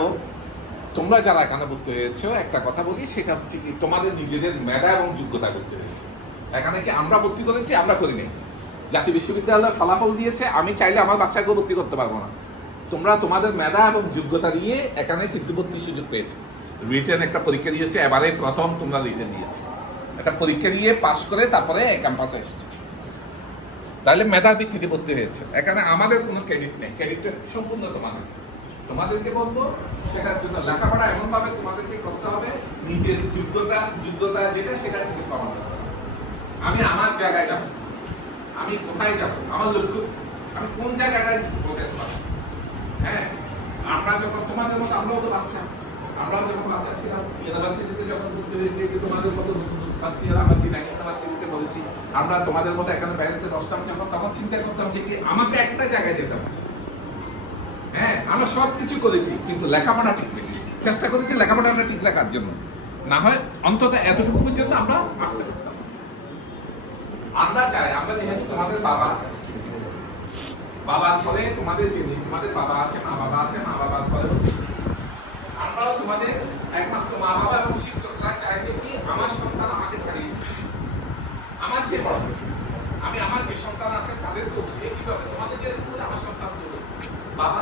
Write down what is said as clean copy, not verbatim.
হোক, তোমরা যারা এখানে ভর্তি হয়েছো একটা কথা বলি, সেটা হচ্ছে কি তোমাদের নিজেদের মেধা এবং যোগ্যতা করতে হয়েছে। এখানে কি আমরা ভর্তি করেছি? আমরা করিনি। জাতীয় বিশ্ববিদ্যালয় ফলাফল দিয়েছে, আমি চাইলে আমার বাচ্চাকেও ভর্তি করতে পারবো না। তোমরা তোমাদের মেধা এবং যোগ্যতা দিয়ে এখানে কিন্তু ভর্তির সুযোগ পেয়েছো। রিটেন একটা পরীক্ষা দিয়েছে, এবারে প্রথম তোমরা রিটেন দিয়েছো, একটা পরীক্ষা দিয়ে পাস করে তারপরে ক্যাম্পাসে এসেছো। তাহলে মেধা ভিত্তিতে ভর্তি হয়েছে। এখানে আমাদের কোনো ক্রেডিট নেই, ক্রেডিটটা সম্পূর্ণ তোমাদের। তোমাদেরকে বলবো সেটার জন্য লেখাপড়া এমনভাবে তোমাদেরকে করতে হবে, নিজের যোগ্যতা যেটা সেটা থেকে প্রমাণ করতে হবে। আমি আমার জায়গায় যাব, আমি কোথায় যাব, আমার লক্ষ্য, আমি কোন জায়গাটায় পৌঁছাতে পারবো। হ্যাঁ, আমরা যখন তোমাদের মতো, আমরাও যখন বাচ্চা ছিলাম, ইউনিভার্সিটিতে যখন ভর্তি হয়েছে, যে তোমাদের মতো ফার্স্ট ইয়ার আমার চিনাই ইউনিভার্সিটিতে বলেছি, আমরা তোমাদের মতো এখানে ব্যালেন্সে বসতাম যখন, তখন চিন্তা করতাম যে কি আমাকে একটা জায়গায় যেতে হবে। হ্যাঁ, আমরা সব কিছু করেছি, কিন্তু লেখাপড়া ঠিক রেখেছি, চেষ্টা করেছি লেখাপড়াটা ঠিক রাখার জন্য। না হয় অন্তত এতটুকু পর্যন্ত আমরা আসতে পারতাম। আমরা চাই, আমরা যেহেতু তোমাদের বাবার পরে তোমাদের যিনি, তোমাদের বাবা আছে, মা বাবার পরে আমরাও তোমাদের একমাত্র মা বাবা এবং শিক্ষকরা চাই যে কি আমার সন্তান আমাকে ছাড়িয়ে আমার চেয়ে বড় হচ্ছে। আমি আমার যে সন্তান আছে তাদেরকে কিভাবে তোমাদের যে আমার সন্তান বাবা